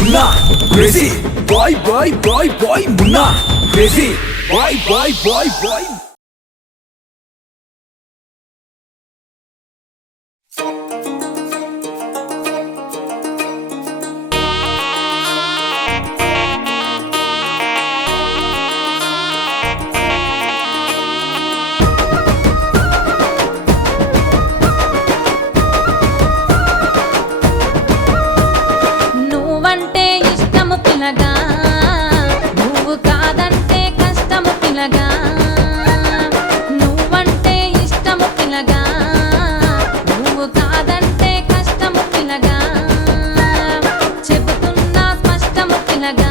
Munna crazy boy boy boy boy Munna crazy boy boy boy boy నువ్వంటే ఇష్టము పిల్లగా నువ్వు కాదంటే కష్టము పిల్లగా నువ్వంటే ఇష్టము పిల్లగా నువ్వు కాదంటే కష్టము పిల్లగా చెబుతున్నా స్పష్టము పిల్లగా